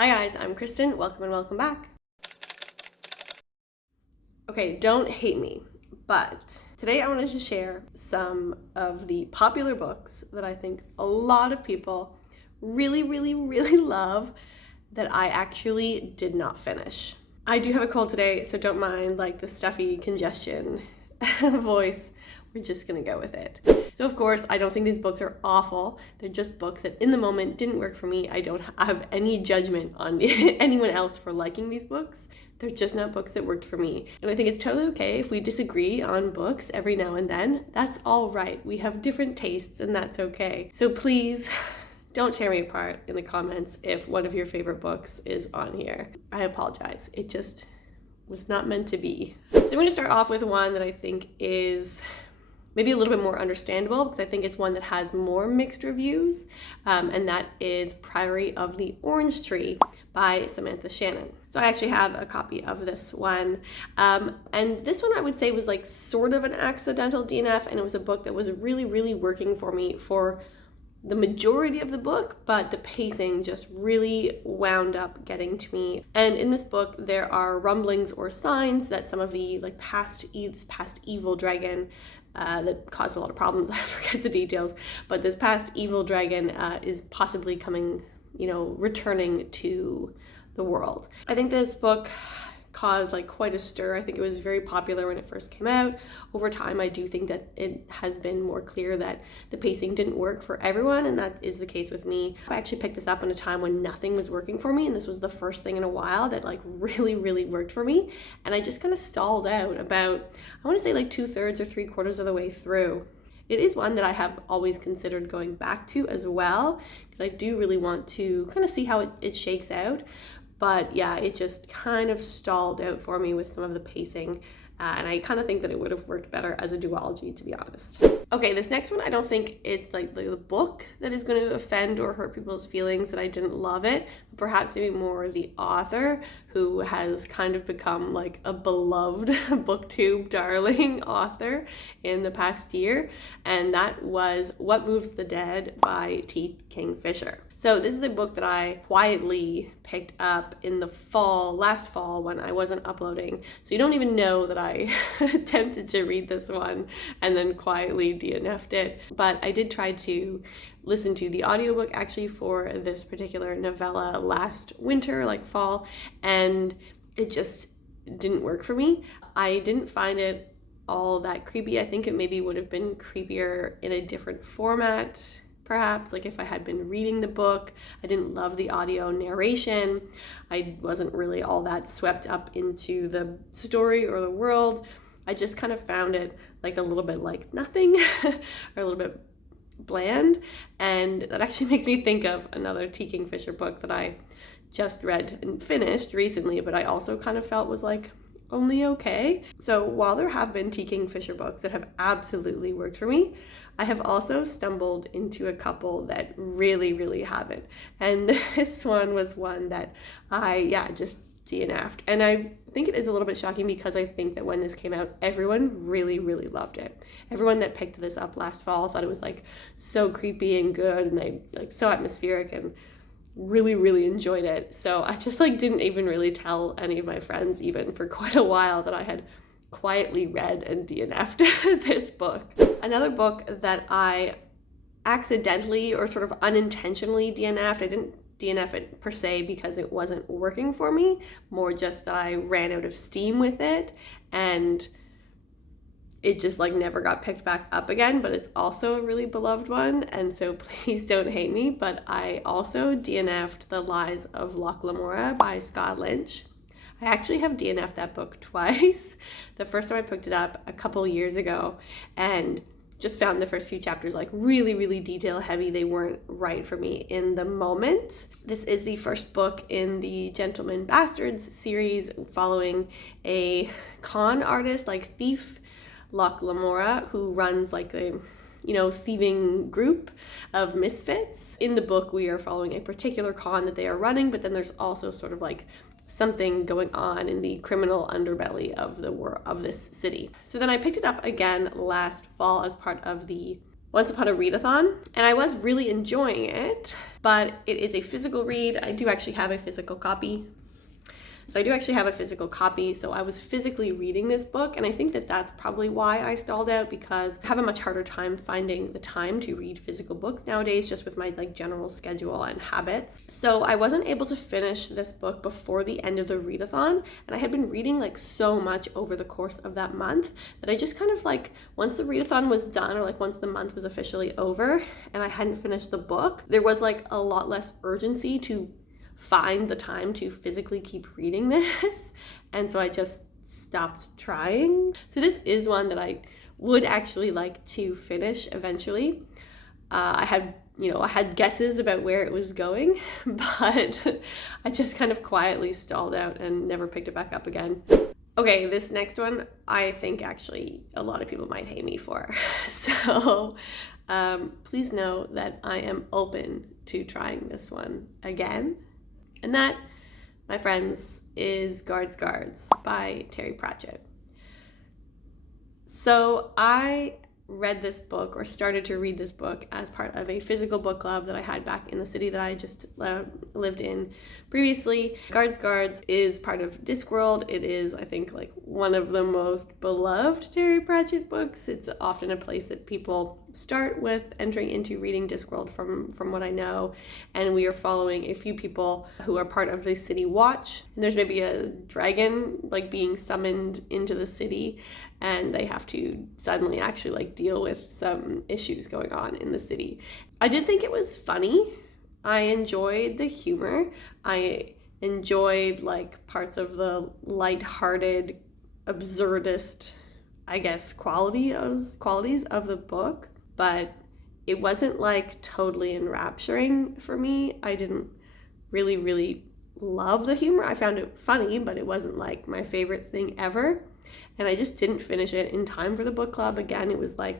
Hi guys, I'm Kristen. Welcome and welcome back. Okay, don't hate me, but today I wanted to share some of the popular books that I think a lot of people really love that I actually did not finish. I do have a cold today, so don't mind like the stuffy congestion voice. We're just gonna go with it. So of course, I don't think these books are awful. They're just books that in the moment didn't work for me. I don't have any judgment on anyone else for liking these books. They're just not books that worked for me. And I think it's totally okay if we disagree on books every now and then. That's all right. We have different tastes and that's okay. So please don't tear me apart in the comments if one of your favorite books is on here. I apologize. It just was not meant to be. So I'm going to start off with one that I think is maybe a little bit more understandable because I think it's one that has more mixed reviews, and that is Priory of the Orange Tree by Samantha Shannon. So I actually have a copy of this one, and this one I would say was like sort of an accidental DNF, and it was a book that was really working for me for the majority of the book, but the pacing just really wound up getting to me. And in this book, there are rumblings or signs that some of the like past evil dragon that caused a lot of problems. I forget the details, but this past evil dragon is possibly coming, returning to the world. I think this book caused like quite a stir. I think it was very popular when it first came out. Over time, I do think that it has been more clear that the pacing didn't work for everyone, and that is the case with me. I actually picked this up on a time when nothing was working for me, and this was the first thing in a while that like really worked for me, and I just kind of stalled out about, I want to say like 2/3 or 3/4 of the way through. It is one that I have always considered going back to as well, because I do really want to kind of see how it shakes out. But yeah, it just kind of stalled out for me with some of the pacing. And I kind of think that it would have worked better as a duology, to be honest. Okay, this next one, I don't think it's like the book that is going to offend or hurt people's feelings that I didn't love it. Perhaps maybe more the author, who has kind of become like a beloved booktube darling author in the past year. And that was What Moves the Dead by T. Kingfisher. So this is a book that I quietly picked up in the last fall when I wasn't uploading. So you don't even know that I attempted to read this one and then quietly DNF'd it. But I did try to listen to the audiobook actually for this particular novella last winter, like fall, and it just didn't work for me. I didn't find it all that creepy. I think it maybe would have been creepier in a different format. Perhaps like if I had been reading the book. I didn't love the audio narration. I wasn't really all that swept up into the story or the world. I just kind of found it like a little bit like nothing or a little bit bland. And that actually makes me think of another T. Kingfisher book that I just read and finished recently, but I also kind of felt was like only okay. So while there have been T. Kingfisher books that have absolutely worked for me, I have also stumbled into a couple that really haven't. And this one was one that I, just DNF'd. And I think it is a little bit shocking because I think that when this came out, everyone really loved it. Everyone that picked this up last fall thought it was like so creepy and good, and they like so atmospheric and really enjoyed it. So I just like didn't even really tell any of my friends even for quite a while that I had quietly read and DNF'd this book. Another book that I accidentally or sort of unintentionally DNF'd, I didn't DNF it per se because it wasn't working for me, more just that I ran out of steam with it and it just like never got picked back up again, but it's also a really beloved one, and so please don't hate me, but I also DNF'd The Lies of L Lamora by Scott Lynch. I actually have DNF'd that book twice. The first time I picked it up a couple years ago and just found the first few chapters like really detail heavy. They weren't right for me in the moment. This is the first book in the Gentleman Bastards series following a con artist, like thief, L Lamora, who runs like a thieving group of misfits. In the book, we are following a particular con that they are running, but then there's also sort of like something going on in the criminal underbelly of this city. So then I picked it up again last fall as part of the Once Upon a Readathon, and I was really enjoying it, but it is a physical read. I do actually have a physical copy. So I was physically reading this book, and I think that that's probably why I stalled out, because I have a much harder time finding the time to read physical books nowadays, just with my general schedule and habits. So I wasn't able to finish this book before the end of the readathon, and I had been reading so much over the course of that month that I just kind of once the readathon was done, or once the month was officially over and I hadn't finished the book, there was a lot less urgency to find the time to physically keep reading this, and so I just stopped trying. So this is one that I would actually like to finish eventually. I had guesses about where it was going, but I just kind of quietly stalled out and never picked it back up again. Okay, this next one I think actually a lot of people might hate me for. So please know that I am open to trying this one again. And that, my friends, is Guards by Terry Pratchett. So I read this book, or started to read this book, as part of a physical book club that I had back in the city that I just lived in previously. Guards is part of Discworld. It is, I think, one of the most beloved Terry Pratchett books. It's often a place that people start with entering into reading Discworld, from what I know. And we are following a few people who are part of the City Watch. And there's maybe a dragon being summoned into the city, and they have to suddenly actually deal with some issues going on in the city. I did think it was funny. I enjoyed the humor. I enjoyed parts of the lighthearted, absurdist, I guess, qualities of the book, but it wasn't totally enrapturing for me. I didn't really love the humor. I found it funny, but it wasn't my favorite thing ever. And I just didn't finish it in time for the book club. Again, it was I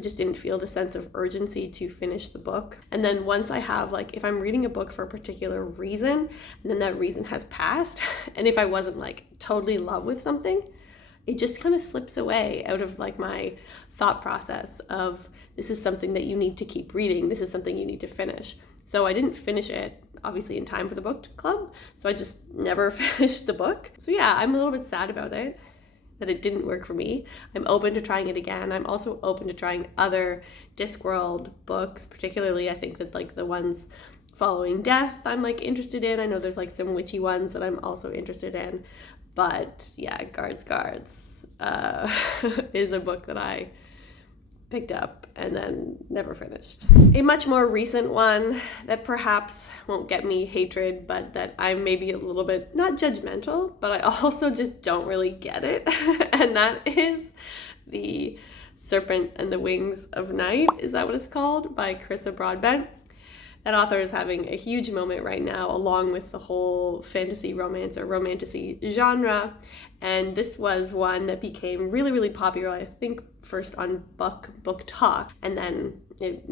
just didn't feel the sense of urgency to finish the book. And then once I have, if I'm reading a book for a particular reason, and then that reason has passed, and if I wasn't totally in love with something, it just kind of slips away out of my thought process of, this is something that you need to keep reading, this is something you need to finish. So I didn't finish it, obviously, in time for the book club, so I just never finished the book. So yeah, I'm a little bit sad about it, that it didn't work for me. I'm open to trying it again. I'm also open to trying other Discworld books, particularly I think that the ones following death I'm interested in. I know there's some witchy ones that I'm also interested in, but yeah, Guards is a book that I picked up and then never finished. A much more recent one that perhaps won't get me hatred, but that I'm maybe a little bit, not judgmental, but I also just don't really get it, and that is the Serpent and the Wings of Night. Is that what it's called? By Carissa Broadbent. That author is having a huge moment right now, along with the whole fantasy romance or romantasy genre. And this was one that became really popular, I think, first on Book Talk, and then it,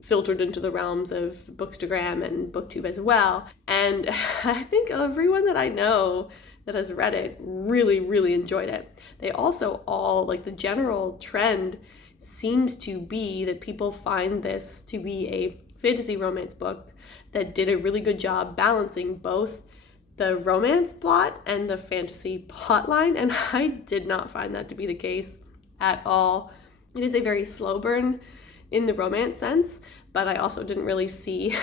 filtered into the realms of Bookstagram and BookTube as well. And I think everyone that I know that has read it really enjoyed it. They also all, the general trend seems to be that people find this to be a fantasy romance book that did a really good job balancing both the romance plot and the fantasy plotline, and I did not find that to be the case at all. It is a very slow burn in the romance sense, but I also didn't really see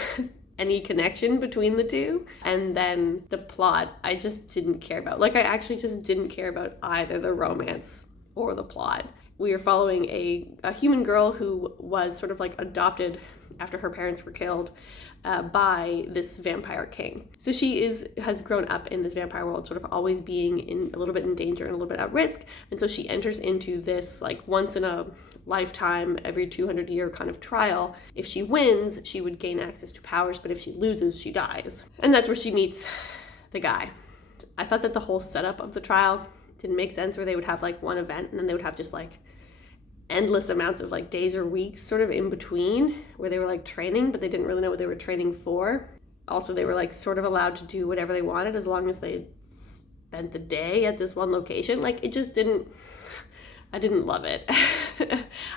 any connection between the two. And then the plot, I just didn't care about. I actually just didn't care about either the romance or the plot. We are following a human girl who was sort of adopted after her parents were killed by this vampire king. So she has grown up in this vampire world, sort of always being a little bit in danger and a little bit at risk. And so she enters into this once in a lifetime, every 200 year kind of trial. If she wins, she would gain access to powers, but if she loses, she dies. And that's where she meets the guy. I thought that the whole setup of the trial didn't make sense, where they would have one event and then they would have just endless amounts of days or weeks sort of in between, where they were training, but they didn't really know what they were training for. Also, they were sort of allowed to do whatever they wanted as long as they spent the day at this one location. It just didn't, I didn't love it.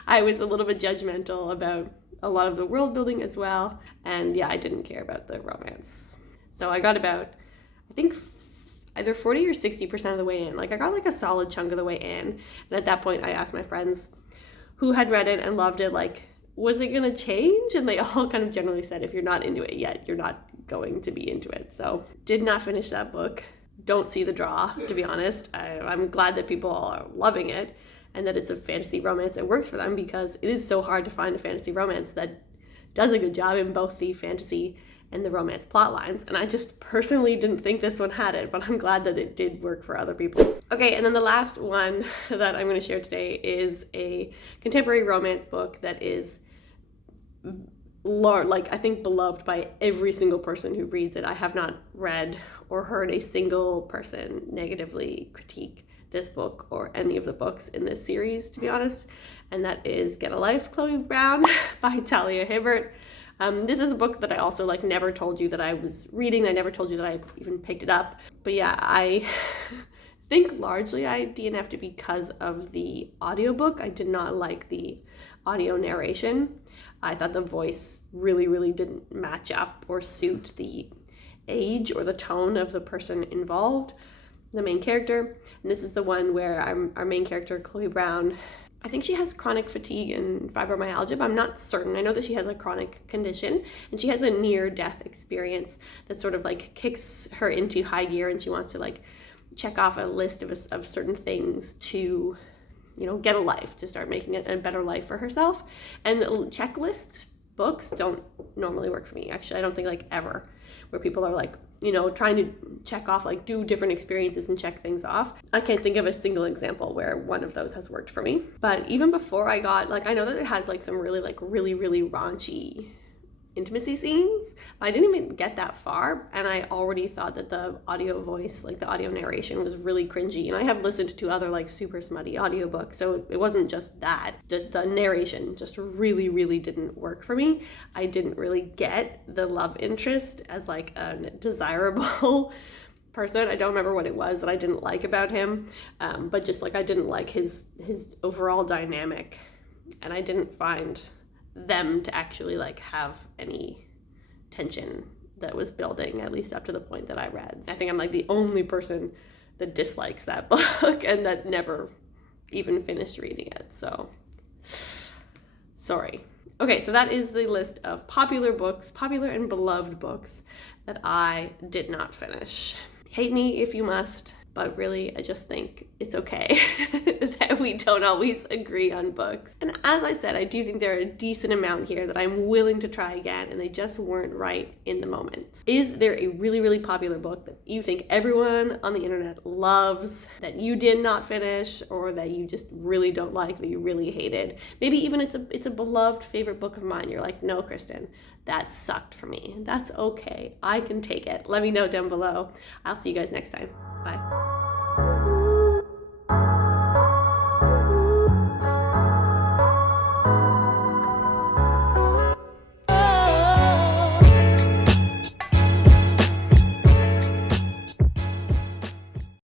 I was a little bit judgmental about a lot of the world building as well. And yeah, I didn't care about the romance. So I got about, I think, either 40 or 60% of the way in. Like I got like a solid chunk of the way in. And at that point I asked my friends who had read it and loved it, like, was it gonna change? And they all kind of generally said, if you're not into it yet, you're not going to be into it. So did not finish that book. Don't see the draw, to be honest. I'm glad that people are loving it and that it's a fantasy romance that works for them, because it is so hard to find a fantasy romance that does a good job in both the fantasy and the romance plot lines. And I just personally didn't think this one had it, but I'm glad that it did work for other people. Okay, and then the last one that I'm going to share today is a contemporary romance book that is I think beloved by every single person who reads it. I have not read or heard a single person negatively critique this book or any of the books in this series, to be honest, and that is Get a Life, Chloe Brown by Talia Hibbert. This is a book that I also never told you that I was reading. I never told you that I even picked it up. But yeah, I think largely I DNF'd it because of the audiobook. I did not like the audio narration. I thought the voice really, really didn't match up or suit the age or the tone of the person involved, the main character. And this is the one where our main character, Chloe Brown, I think she has chronic fatigue and fibromyalgia, but I'm not certain. I know that she has a chronic condition, and she has a near-death experience that sort of kicks her into high gear, and she wants to check off a list of certain things to, get a life, to start making a better life for herself. And checklist books don't normally work for me. Actually, I don't think ever, where people are trying to check off, do different experiences and check things off. I can't think of a single example where one of those has worked for me. But even before I got, I know that it has some really, really, really raunchy intimacy scenes. I didn't even get that far, and I already thought that the audio voice, the audio narration, was really cringy. And I have listened to other super smutty audiobooks, so it wasn't just that. The narration just really, really didn't work for me. I didn't really get the love interest as a desirable person. I don't remember what it was that I didn't like about him, but just I didn't like his overall dynamic, and I didn't find them to actually have any tension that was building, at least up to the point that I read. I think I'm the only person that dislikes that book and that never even finished reading it, so sorry. Okay, so that is the list of popular and beloved books that I did not finish. Hate me if you must, but really, I just think it's okay that we don't always agree on books. And as I said, I do think there are a decent amount here that I'm willing to try again, and they just weren't right in the moment. Is there a really, really popular book that you think everyone on the internet loves, that you did not finish, or that you just really don't like, that you really hated? Maybe even it's a beloved favorite book of mine. You're like, no, Kristen, that sucked for me. That's okay. I can take it. Let me know down below. I'll see you guys next time. Bye.